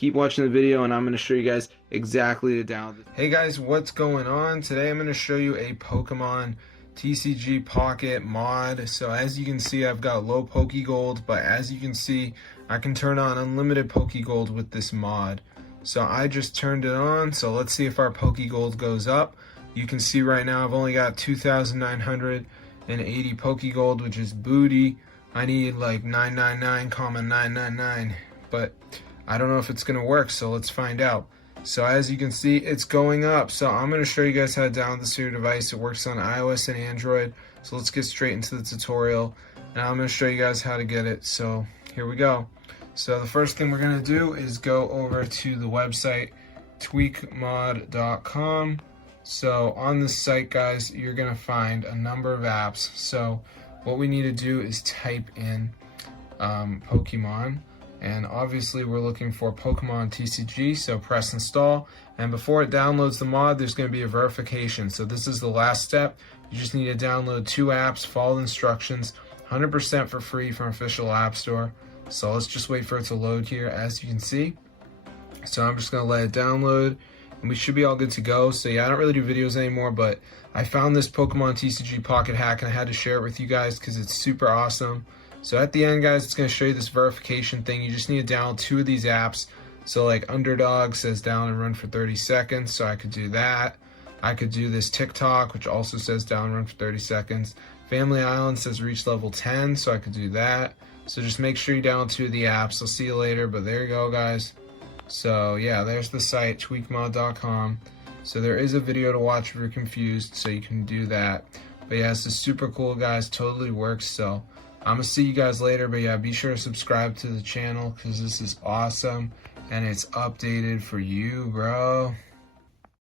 keep watching the video and I'm going to show you guys exactly to download. Hey guys, what's going on? Today I'm going to show you a Pokemon TCG Pocket mod. So as you can see, I've got low Poké Gold, but as you can see, I can turn on unlimited Poké Gold with this mod. So I just turned it on, so let's see if our Poké Gold goes up. You can see right now I've only got 2,980 Poké Gold, which is booty. I need like 999,999, but I don't know if it's gonna work, so let's find out. So as you can see, it's going up. So I'm gonna show you guys how to download this to your device. It works on iOS and Android. So let's get straight into the tutorial, and I'm gonna show you guys how to get it. So here we go. So the first thing we're gonna do is go over to the website tweakmod.com. So on this site, guys, you're gonna find a number of apps. So what we need to do is type in Pokemon, and obviously we're looking for Pokemon TCG, so press install, and before it downloads the mod there's going to be a verification. So this is the last step. You just need to download 2 apps, follow the instructions, 100% for free from official app store. So let's just wait for it to load here, as you can see. So I'm just going to let it download and we should be all good to go. So yeah, I don't really do videos anymore, but I found this Pokemon TCG Pocket hack and I had to share it with you guys because it's super awesome. So at the end, guys, it's going to show you this verification thing. You just need to download 2 of these apps. So like Underdog says down and run for 30 seconds, so I could do that. I could do this TikTok, which also says down and run for 30 seconds. Family Island says reach level 10, so I could do that. So just make sure you download 2 of the apps. I'll see you later, but there you go, guys. So yeah, there's the site, tweakmod.com. So there is a video to watch if you're confused, so you can do that. But yeah, this is super cool, guys. Totally works. So I'm gonna see you guys later. But yeah, be sure to subscribe to the channel because this is awesome and it's updated for you, bro.